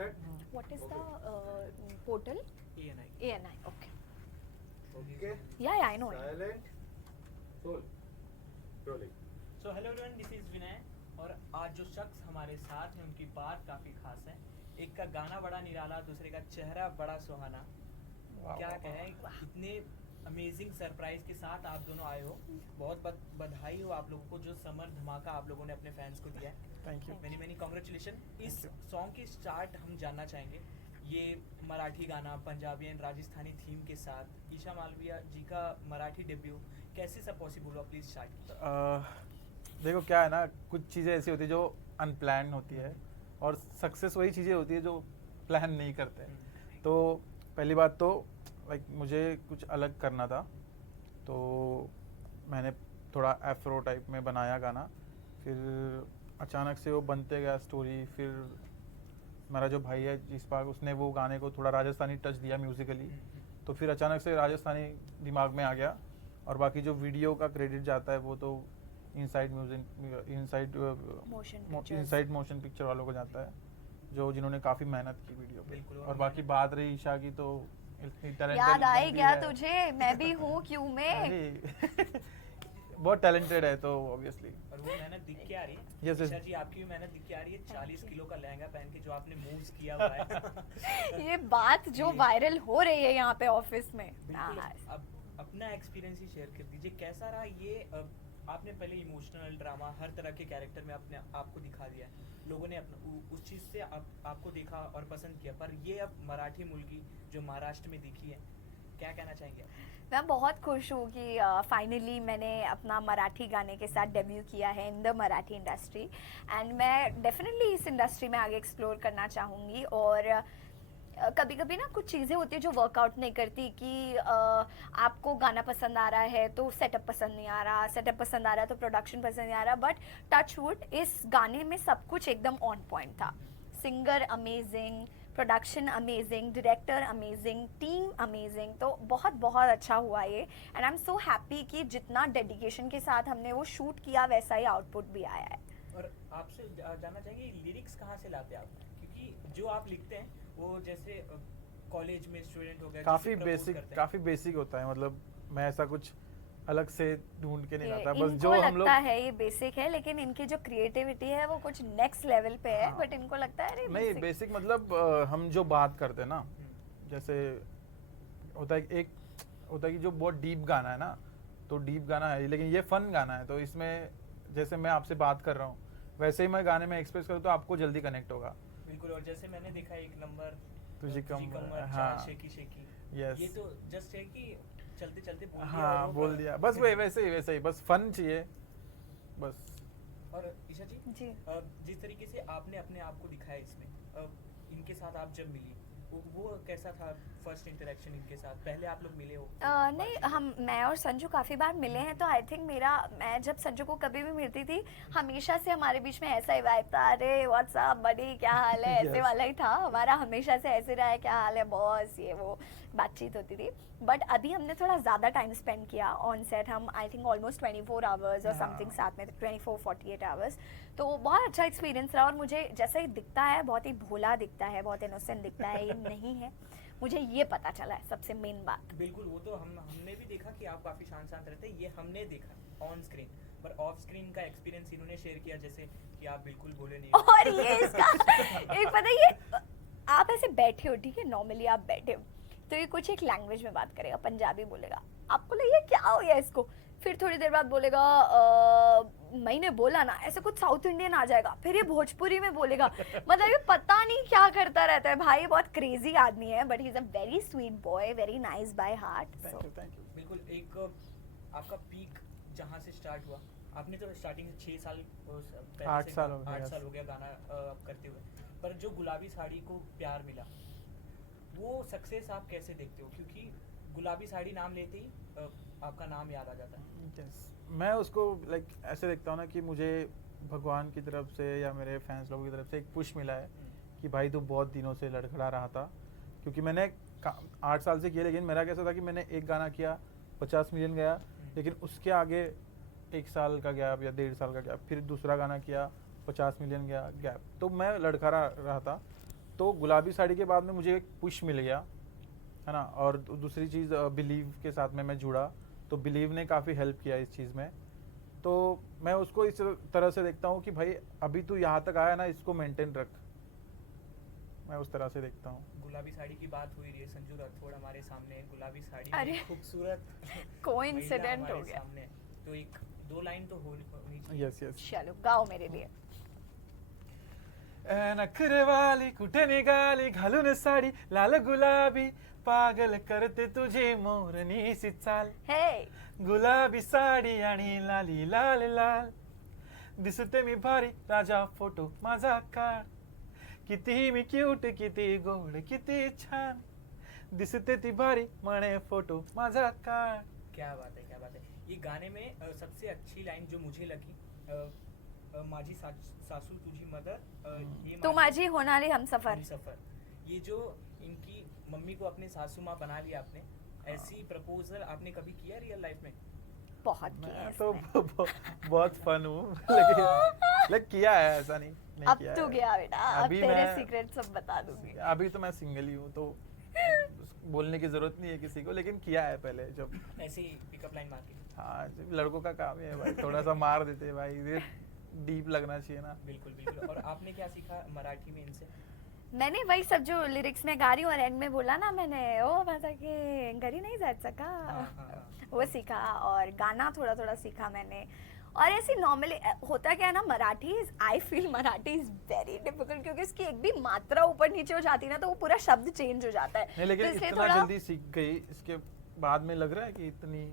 What is the portal? ANI. ANI. Okay. Okay. Yeah, I know it. Silent. Roll. Rolling. So hello everyone, this is Vinay और आज जो शख्स हमारे साथ हैं उनकी बात काफ़ी खास है। एक का गाना बड़ा निराला, दूसरे का चेहरा बड़ा सुहाना। क्या कहें, इतने अमेजिंग सरप्राइज के साथ आप दोनों आए हो। बहुत बधाई हो आप लोगों को जो समर धमाका आप लोगों ने अपने फैंस को दिया है। Thank you. Many many congratulation. इस सॉन्ग की स्टार्ट हम जानना चाहेंगे। ये मराठी गाना पंजाबी एंड राजस्थानी थीम के साथ ईशा मालविया जी का मराठी डेब्यू कैसे सब पॉसिबल हुआ, प्लीज स्टार्ट। देखो क्या है ना, कुछ चीज़ें ऐसी होती है जो अनप्लान होती है और सक्सेस वही चीज़ें होती है जो प्लान नहीं करते। तो पहली बात तो लाइक मुझे कुछ अलग करना था, तो मैंने थोड़ा एफ्रो टाइप में बनाया गाना। फिर अचानक से वो बनते गया स्टोरी। फिर मेरा जो भाई है जिसपाक, उसने वो गाने को थोड़ा राजस्थानी टच दिया म्यूज़िकली, तो फिर अचानक से राजस्थानी दिमाग में आ गया। और बाकी जो वीडियो का क्रेडिट जाता है वो तो inside music, inside motion picture वालों को जाता है, जो जिन्होंने काफ़ी मेहनत की वीडियो पे। बिल्कुल। और बाकी बात रही ईशा की, तो इतनी talented याद आई बंदी क्या है। तुझे? मैं भी हूँ क्यों में। अरे, बहुत टैलेंटेड है तो ऑब्वियसली। और वो मेहनत दिख के आ रही है। Yes, yes. ईशा जी, आपकी भी मेहनत दिख के आ रही है। 40 किलो का लहंगा पहन के जो आपने मूव्स किया हुआ है। ये बात जो वायरल हो रही है यहाँ पे ऑफिस में। बिल्कुल। अब अपना एक्सपीरियंस ही शेयर कर दीजिए, कैसा रहा ये। आपने पहले इमोशनल ड्रामा हर तरह के कैरेक्टर में अपने आपको दिखा दिया है। लोगों ने अपना उस चीज़ से आपको देखा और पसंद किया, पर ये अब मराठी मुलगी जो महाराष्ट्र में दिखी है, क्या कहना चाहेंगे आप? मैं बहुत खुश हूँ कि फाइनली मैंने अपना मराठी गाने के साथ डेब्यू किया है in the Marathi industry. And मैं डेफिनेटली इस इंडस्ट्री में आगे एक्सप्लोर करना चाहूँगी। और कभी कभी ना कुछ चीज़ें होती है जो वर्कआउट नहीं करती, कि आपको गाना पसंद आ रहा है तो सेटअप पसंद नहीं आ रहा, सेटअप पसंद आ रहा है तो प्रोडक्शन पसंद नहीं आ रहा। बट टच वुड, इस गाने में सब कुछ एकदम ऑन पॉइंट था। Singer amazing, production amazing, director amazing, team amazing. तो बहुत बहुत अच्छा हुआ ये। And I am so happy कि जितना डेडिकेशन के साथ हमने वो शूट किया वैसा ही आउटपुट भी आया है। और आपसे जानना चाहेंगे लिरिक्स कहाँ से लाते हैं आप? क्योंकि जो आप लिखते हैं वो जैसे कॉलेज में स्टूडेंट हो गया, काफ़ी बेसिक होता है। मतलब मैं ऐसा कुछ अलग से ढूंढ के नहीं लाता, बस इनको जो हम लोग लगता है ये बेसिक है, लेकिन इनकी जो क्रिएटिविटी है वो कुछ नेक्स्ट लेवल पे है। बट इनको लगता है अरे नहीं बेसिक मतलब हम जो बात करते हैं ना, जैसे होता है एक होता है कि जो बहुत डीप गाना है ना, तो डीप गाना है, लेकिन ये फन गाना है। तो इसमें जैसे मैं आपसे बात कर रहा हूँ वैसे ही मैं गाने में एक्सप्रेस करूँ तो आपको जल्दी कनेक्ट होगा। बिल्कुल। और जैसे मैंने देखा एक नंबर तुझी कमर, हाँ, शेकी शेकी, यस, ये तो जस्ट है कि चलते चलते बोल दिया। हाँ बोल दिया, बस वैसे ही बस फन चाहिए बस। और ईशा जी, जी। जिस तरीके से आपने अपने आप को दिखाया इसमें, इनके साथ आप जब मिली वो कैसा था फर्स्ट इंटरेक्शन इनके साथ? पहले आप लोग मिले हो? नहीं, मैं और संजू काफ़ी बार मिले हैं। तो आई थिंक मैं जब संजू को कभी भी मिलती थी, हमेशा से हमारे बीच में ऐसा ही वाइब था, अरे व्हाट्सअप बडी क्या हाल है, ऐसे वाला ही था हमारा। हमेशा से ऐसे रहा है, क्या हाल है बॉस, ये वो बातचीत होती थी। बट अभी हमने थोड़ा ज़्यादा टाइम स्पेंड किया ऑन सेट। हम आई थिंक ऑलमोस्ट 24 आवर्स और समथिंग साथ में 24-48 आवर्स। तो बहुत अच्छा एक्सपीरियंस रहा। और मुझे जैसा ही दिखता है बहुत ही भोला दिखता है, बहुत इनोसेंट दिखता है, ये नहीं है, मुझे ये पता चला है सबसे मेन बात। बिल्कुल। वो तो हमने भी देखा कि आप काफ़ी शांत रहते हैं, ये हमने देखा ऑन स्क्रीन, पर ऑफ स्क्रीन का एक्सपीरियंस इन्होंने शेयर किया जैसे कि आप बिल्कुल बोले नहीं। और ये इसका एक पता है, ये आप ऐसे बैठे हो, ठीक है, नॉर्मली आप बैठे हो तो ये कुछ एक लैंग्वेज में बात करेगा, पंजाबी बोलेगा, आपको लगे क्या हो गया इसको। फिर थोड़ी देर बाद बोलेगा मैंने बोला ना, ऐसे कुछ साउथ इंडियन आ जाएगा। फिर ये भोजपुरी में बोलेगा। मतलब ये पता नहीं क्या करता रहता है भाई, बहुत क्रेजी आदमी है। But he is a very sweet boy, very nice by heart. Thank you. बिल्कुल। एक आपका पीक जहाँ से स्टार्ट हुआ, आपने तो स्टार्टिंग 6 साल 8 साल हो गए, 8 साल हो गया गाना करते हुए, पर जो गुलाबी साड़ी को प्यार मिला वो सक्सेस आप कैसे देखते हो? क्योंकि गुलाबी साड़ी नाम लेते ही आपका नाम याद आ जाता है। yes. मैं उसको लाइक ऐसे देखता हूँ ना कि मुझे भगवान की तरफ से या मेरे फैंस लोगों की तरफ से एक पुश मिला है कि भाई तू बहुत दिनों से लड़खड़ा रहा था। क्योंकि मैंने 8 साल से किया, लेकिन मेरा कैसा था कि मैंने एक गाना किया 50 मिलियन गया, लेकिन उसके आगे 1 साल का गैप या 1.5 साल का गैप, फिर दूसरा गाना किया 50 मिलियन गया गैप, तो मैं लड़खड़ा रहा था। तो गुलाबी साड़ी के बाद में मुझे एक पुश मिल गया, है ना। और दूसरी चीज़ बिलीव के साथ में मैं जुड़ा, तो बिलीव ने काफ़ी हेल्प किया इस चीज़ में। तो मैं उसको इस तरह से देखता हूँ कि भाई अभी तू यहाँ तक आया ना, इसको मेंटेन रख, मैं उस तरह से देखता हूँ। गुलाबी साड़ी की बात हुई रही है, संजू राठौड़ हमारे सामने है, गुलाबी साड़ी अरे। में खूबसूरत Coincident महिला हमारे हो गया। सामने है। तो एक दो लाइन तो होनी चाहिए। Yes yes. चलो गाओ मेरे लिए। नखरेवाली कुठे निघाली घालून साडी लाल गुलाबी, पागल करते तुझी मोरनीची चाल, हे गुलाबी साडी आणि लाली लाल लाल, दिसते मी भारी राजा फोटो माझा काढ, किती मी क्यूट किती गोड किती छान, दिसते ती भारी म्हणे फोटो माझा काढ। क्या बात है, क्या बात है। ये गाने में सबसे अच्छी लाइन जो मुझे लगी, माझी सासू तुझी मदर, ये तू माझी होणारी हमसफर। हमसफर, ये जो इनकी मम्मी को अपने सासू माँ बना लिया आपने, ऐसी प्रपोजल आपने कभी किया रियल लाइफ में? बहुत किए मैं हैं तो इसमें। बहुत फन हूँ लेकिन किया है, ऐसा नहीं अब किया तू है। गया बेटा, अब अभी तेरे मैं- सीक्रेट सब बता दूंगी। अभी तो मैं सिंगल ही हूँ, तो बोलने की जरूरत नहीं है किसी को, लेकिन किया है पहले जब। ऐसी पिकअप लाइन मार के? हाँ, जब लड़कों का काम है भाई, थोड़ा सा मार देते हैं भाई, ये डीप लगना चाहिए ना। बिल्कुल बिल्कुल। और आपने क्या सीखा मराठी में इनसे? मैंने वही सब जो लिरिक्स में गा रही हूँ और एंड में बोला ना मैंने, ओ माझा के घरी नहीं जायचं का, हाँ। वो सीखा। और गाना थोड़ा थोड़ा सीखा मैंने। और ऐसे नॉर्मली होता क्या है ना, Marathi I feel Marathi is very difficult, क्योंकि इसकी एक भी मात्रा ऊपर नीचे हो जाती है ना तो वो पूरा शब्द चेंज हो जाता है। नहीं, लेकिन तो इसलिए इतना थोड़ा जल्दी सीख गई, इसके बाद में लग रहा है कि इतनी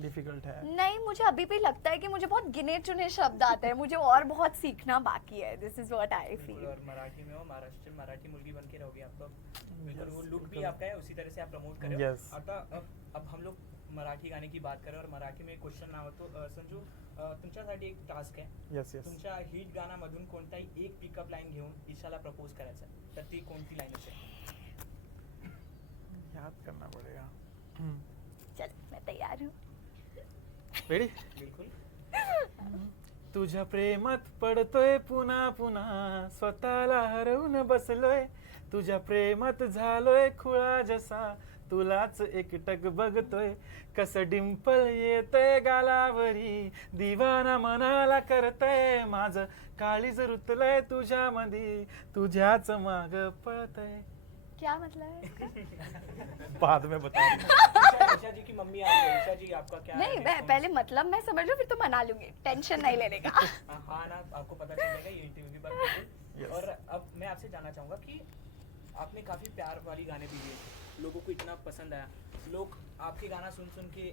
डिफिकल्ट है। नहीं, मुझे अभी भी लगता है कि मुझे बहुत गिने चुने शब्द आते हैं, मुझे और बहुत सीखना बाकी है। दिस इज व्हाट आई बिल्कुल। फील। और मराठी में हो, महाराष्ट्र मराठी मुलगी बन के रहोगे आप तो। बिल्कुल, वो लुक भी आपका है, उसी तरह से आप प्रमोट कर रहे हो। Yes. आता अब हम लोग मराठी गाने की बात करें और मराठी में क्वेश्चन नाव तो संजू, तुमच्यासाठी एक टास्क आहे। Yes yes. तुमच्या हिट गाण्यामधून कोणताही एक पिकअप लाईन घेऊन ईशाला प्रपोज करायचं आहे, तर ती कोणती लाईन असेल? याद करना पड़ेगा। चल मैं तैयार हूँ। रेडी? बिल्कुल। तुझ्या प्रेमात पडतोय पुन्हा पुन्हा, स्वतःला हरवून बसलोय, तुझ्या प्रेमात झालोय खुळा जसा, तुलाच एकटक बघतोय, कसं डिंपल येतंय गालावरी, दिवाना मनाला करतय, माझं काळीज रुतलंय तुझ्या मधी, तुझ्याच माग पळतय। क्या मतलब है इसका? बाद में बता ईशा जी की मम्मी आ गई। ईशा जी आपका क्या नहीं, मैं response? पहले मतलब मैं समझ लूँ फिर तो मना लूंगी, टेंशन नहीं लेने का। हाँ ना, आपको पता चल जाएगा ये इंटरव्यू के बाद बिल्कुल। Yes. और अब मैं आपसे जानना चाहूँगा कि आपने काफ़ी प्यार वाली गाने भी दिए, लोगों को इतना पसंद आया, लोग आपके गाना सुन सुन के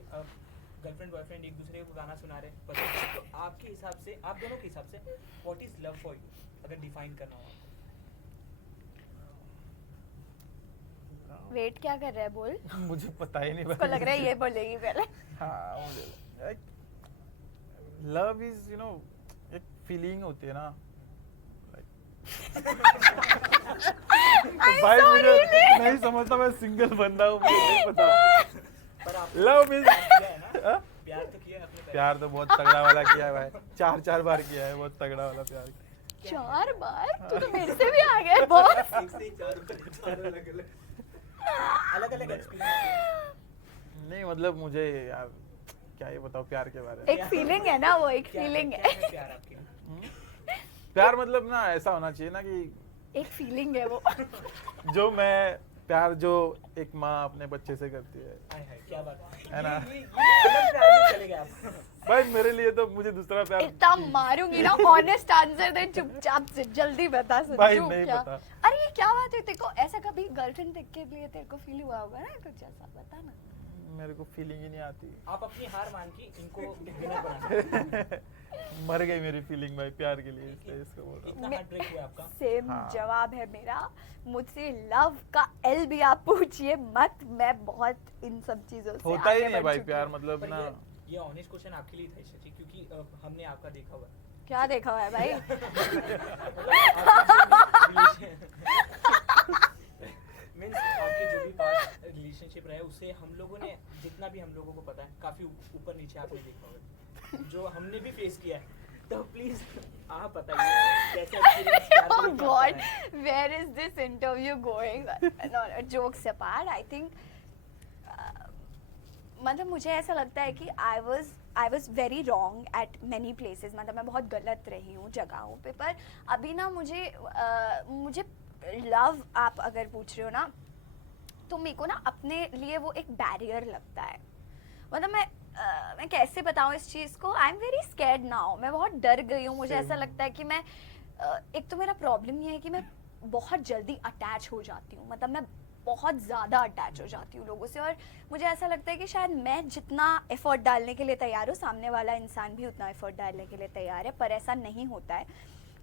गर्लफ्रेंड बॉयफ्रेंड एक दूसरे को गाना सुना रहे पसंद है। तो आपके हिसाब से, आप दोनों के हिसाब से, what is love for you, अगर डिफाइन करना हो आपको? वेट क्या कर रहा है बोल। मुझे पता ही नहीं। उसको लग रहा है ये बोलेगी पहले। हाँ, मुझे लव इज यू नो एक फीलिंग होती है ना, तो भाई मुझे नहीं समझता, मैं सिंगल बंदा हूँ, मुझे नहीं पता। पर आप लव मीन्स किया है ना, प्यार तो किया है आपने पहले। प्यार तो बहुत तगड़ा वाला किया है भाई, 4 बार किया है, बहुत तगड़ा वाला प्यार। 4 बार? तू तो मेरे से भी आ गया बॉस। एक से ही चार अलग अलग एक्सपीरियंस। नहीं मतलब मुझे यार क्या ही बताओ प्यार के बारे में। एक फीलिंग है ना, वो एक फीलिंग है। प्यार आपके? प्यार मतलब ना ऐसा होना चाहिए ना कि एक फीलिंग है वो। जो मैं प्यार जो एक माँ अपने बच्चे से करती है, हाय हाय, क्या बात है ना? ये अलग प्यार में चले गए आप। भाई मेरे लिए तो मुझे दूसरा प्यार इतना मारूंगी ना, ऑनेस्ट आंसर दे चुपचाप से, जल्दी बता संजू। भाई नहीं क्या? पता। अरे ये क्या बात है, तेरे को ऐसा कभी गर्लफ्रेंड देख के लिए तेरे को फील हुआ होगा ना कुछ ऐसा, बता ना। मेरे को फीलिंग ही नहीं आती। आप अपनी हार मान के इनको विनर बना। मर गई मेरी फीलिंग भाई प्यार के लिए, इसलिए इसको बोल रहा हूँ। इतना हार्ट ब्रेक हुआ आपका? सेम हाँ। जवाब है मेरा। मुझसे लव का एल भी आप पूछिए मत, मैं बहुत इन सब चीजों से होता ही आगे नहीं है बढ़ भाई चुकी प्यार, हूँ। मतलब पर ना ये ऑनेस्ट क्वेश्चन आपके लिए था ईशा जी, क्योंकि हमने आपका देखा हुआ है। क्या देखा हुआ है भाई? मींस आपके जो भी पास्ट रिलेशनशिप रहे उसे हम लोगों ने, जितना भी हम लोगों को पता है, काफी ऊपर नीचे आपने देखा होगा, जो हमने भी फेस किया है। तो प्लीज आप बताइए कैसा एक्सपीरियंस प्यार को God, where is this interview going? No, jokes apart, I think मतलब मुझे ऐसा लगता है कि I was very wrong at many places. मतलब मैं बहुत गलत रही हूँ जगहों पे, पर अभी ना मुझे लव आप अगर पूछ रहे हो ना, तो मेरे को ना अपने लिए वो एक बैरियर लगता है. मतलब मैं कैसे बताऊँ इस चीज़ को. I am very scared now. मैं बहुत डर गई हूँ. मुझे ऐसा लगता है कि मैं एक तो मेरा प्रॉब्लम ये है कि मैं बहुत जल्दी अटैच हो जाती हूँ. मतलब मैं बहुत ज़्यादा अटैच हो जाती हूँ लोगों से, और मुझे ऐसा लगता है कि शायद मैं जितना एफर्ट डालने के लिए तैयार हूँ, सामने वाला इंसान भी उतना एफर्ट डालने के लिए तैयार है, पर ऐसा नहीं होता है.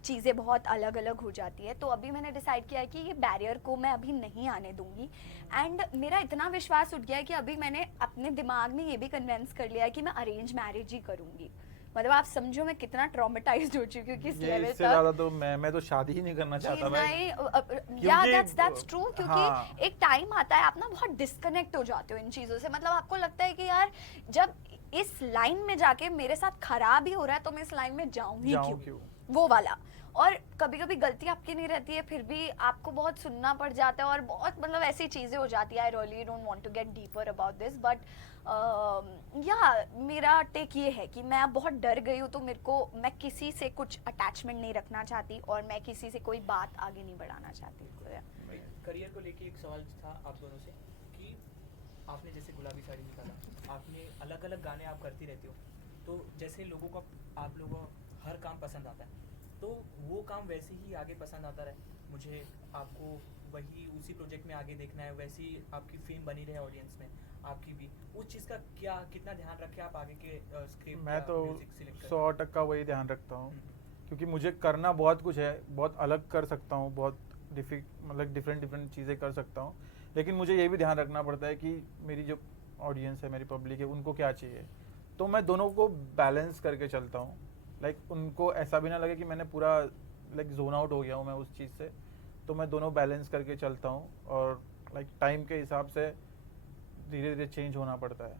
चीज़ें बहुत अलग अलग हो जाती है. तो अभी मैंने डिसाइड किया है कि ये बैरियर को मैं अभी नहीं आने दूंगी. एंड मेरा इतना विश्वास उठ गया है कि अभी मैंने अपने दिमाग में ये भी कन्विंस कर लिया है कि मैं अरेंज मैरिज ही करूंगी. मतलब आप समझो मैं कितना ट्रॉमेटाइज्ड हो चुकी हूँ किस ये लेवल इससे तक. ज्यादा तो मैं तो शादी ही नहीं करना चाहता भाई. नहीं, या दैट्स ट्रू. क्योंकि हाँ. एक टाइम आता है आप ना बहुत डिस्कनेक्ट हो जाते हो इन चीज़ों से. मतलब आपको लगता है कि यार जब इस लाइन में जाके मेरे साथ खराब ही हो रहा है तो मैं इस लाइन में जाऊं ही क्यों, वो वाला. और कभी कभी गलती आपकी नहीं रहती है, फिर भी आपको बहुत सुनना पड़ जाता है और बहुत मतलब ऐसी चीज़ें हो जाती है. I really don't want to get deeper about this, but yeah मेरा टेक ये है कि मैं अब बहुत डर गई हूँ. तो मैं किसी से कुछ अटैचमेंट नहीं रखना चाहती और मैं किसी से कोई बात आगे नहीं बढ़ाना चाहती. करियर को लेके एक सवाल था आप दोनों से कि आपने जैसे गुलाबी साड़ी निकाला, आपने अलग अलग गाने आप करती रहती हो, तो जैसे लोगों को आप लोगों को हर काम पसंद आता है, तो वो काम वैसे ही आगे पसंद आता रहे. मुझे आपको वही उसी प्रोजेक्ट में आगे देखना है, वैसी आपकी फेम बनी रहे ऑडियंस में, आपकी भी उस चीज़ का कितना ध्यान रखे आप आगे के स्क्रिप्ट. मैं तो 100% वही ध्यान रखता हूँ, क्योंकि मुझे करना बहुत कुछ है. बहुत अलग कर सकता हूँ, बहुत मतलब डिफरेंट चीज़ें कर सकता हूँ, लेकिन मुझे ये भी ध्यान रखना पड़ता है कि मेरी जो ऑडियंस है, मेरी पब्लिक है, उनको क्या चाहिए. तो मैं दोनों को बैलेंस करके चलता हूँ. लाइक उनको ऐसा भी ना लगे कि मैंने पूरा जोन आउट हो गया हूँ मैं उस चीज़ से. तो मैं दोनों बैलेंस करके चलता हूँ और टाइम के हिसाब से धीरे धीरे चेंज होना पड़ता है.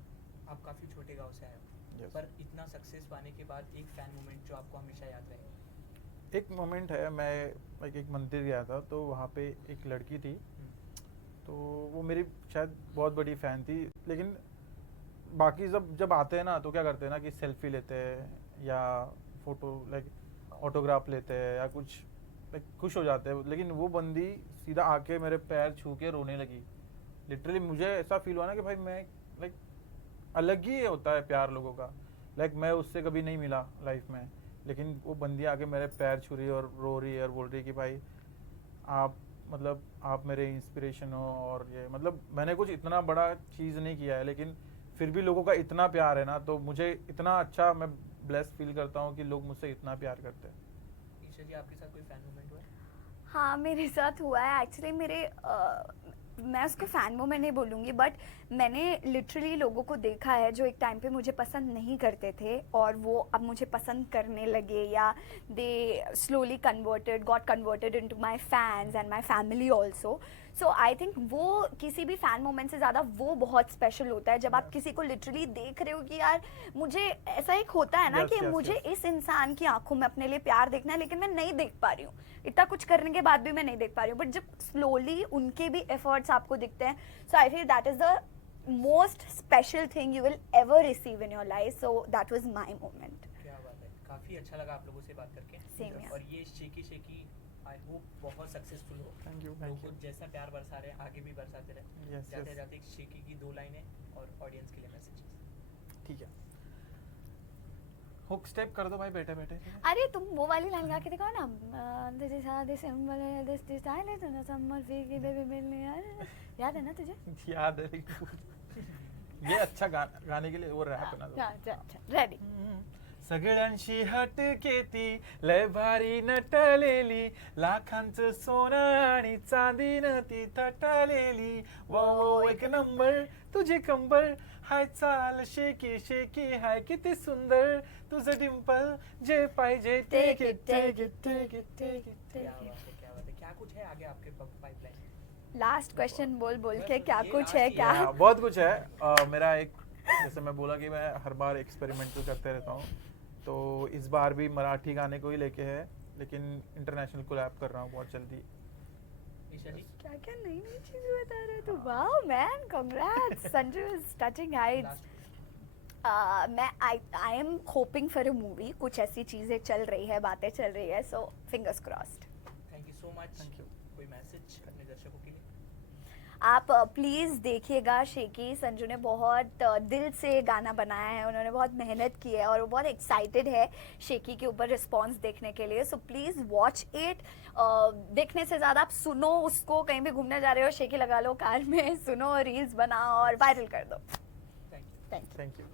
आप काफ़ी छोटे गांव से आए हो, पर इतना सक्सेस पाने के बाद एक फैन मोमेंट जो आपको हमेशा याद रहेगा. एक मोमेंट है, मैं एक मंदिर गया था, तो वहाँ पे एक लड़की थी, तो वो मेरी शायद बहुत बड़ी फ़ैन थी. लेकिन बाकी जब आते हैं ना, तो क्या करते हैं ना कि सेल्फी लेते हैं या फोटो ऑटोग्राफ लेते हैं या कुछ खुश हो जाते हैं. लेकिन वो बंदी सीधा आके मेरे पैर छू के रोने लगी. लिटरली मुझे ऐसा फील हुआ ना कि भाई मैं अलग ही होता है प्यार लोगों का. मैं उससे कभी नहीं मिला लाइफ में, लेकिन वो बंदी आके मेरे पैर छू रही है और रो रही है और बोल रही है कि भाई आप मेरे इंस्पिरेशन हो. और ये मतलब मैंने कुछ इतना बड़ा चीज़ नहीं किया है, लेकिन फिर भी लोगों का इतना प्यार है ना, तो मुझे इतना अच्छा, मैं ब्लेस फील करता हूँ कि लोग मुझसे इतना प्यार करते हैं. ईशा जी, आपके साथ कोई फैन मोमेंट हुआ है? हाँ, मेरे साथ हुआ है एक्चुअली. मैं उसको फ़ैन मोमेंट नहीं बोलूँगी, बट मैंने लिटरली लोगों को देखा है जो एक टाइम पे मुझे पसंद नहीं करते थे और वो अब मुझे पसंद करने लगे, या they slowly got converted into my fans and my family also. So I think वो किसी भी फ़ैन मोमेंट से ज़्यादा वो बहुत स्पेशल होता है जब आप किसी को लिटरली देख रहे हो कि यार मुझे ऐसा एक होता है ना कि मुझे इस इंसान की आंखों में अपने लिए प्यार देखना है, लेकिन मैं नहीं देख पा रही हूँ. इतना कुछ करने के बाद भी मैं नहीं देख पा रही हूँ. बट जब स्लोली उनके भी एफर्ट्स आपको दिखते हैं, so I feel that is the most special thing you will ever receive in your life. So that was my moment. क्या बात है, काफ़ी अच्छा लगा आप लोगों से बात करके. Same here. और ये शेकी आई होप बहुत सक्सेसफुल हो. Thank you. लोगों जैसा प्यार बरसा रहे हैं आगे भी बरसाते रहे. Yes, जाते yes. जाते एक शेकी की 2 लाइनें और ऑडियंस के लिए मैसेजेस. ठीक है, हुक स्टेप कर दो भाई बैठे बैठे. अरे तुम वो वाली लाइन गा के दिखाओ ना. This is how this symbol this style is in summer फीकी बेबी मिलने. याद है ना तुझे? याद है, लेकिन ये अच्छा गाने के लिए वो रैप है ना. अच्छा रेडी. सगळ्यांशी हटके ती लय भारी नटलेली, लाखांचं सोनं आणि चांदीनं ती तटलेली. वो एक नंबर तुझी कंबर, हाय चाल शेकी शेकी, हाय किती सुंदर तुझं डिंपल, जे पाहिजे take it take it take it take it क्या टेक बात है, क्या बात है. क्या कुछ है आगे आपके पाइपलाइन? लास्ट क्वेश्चन बोल के क्या ये कुछ last है ही क्या? इट. बहुत कुछ है. मेरा एक, जैसे मैं बोला कि मैं हर बार एक्सपेरिमेंटल करते रहता हूँ, तो इस बार भी मराठी गाने को ही लेके है. लेकिन इंटरनेशनल कोलैब कर रहा हूँ बहुत जल्दी। ईशा जी क्या क्या नई नई चीजें बता रहे तू, wow man, congrats. Sanju is touching heights. Last मैं I am hoping for a movie, कुछ ऐसी चीजें चल रही है, बातें चल रही है, so fingers crossed. Thank you so much. Thank you. कोई मैसेज अपने दर्शकों के लिए? आप प्लीज़ देखिएगा शेकी। संजू ने बहुत दिल से गाना बनाया है, उन्होंने बहुत मेहनत की है और वो बहुत एक्साइटेड है शेकी के ऊपर रिस्पॉन्स देखने के लिए। So please watch it. देखने से ज़्यादा आप सुनो उसको, कहीं भी घूमने जा रहे हो शेकी लगा लो कार में, सुनो, रील्स बनाओ और वायरल कर दो। Thank you. Thank you. Thank you.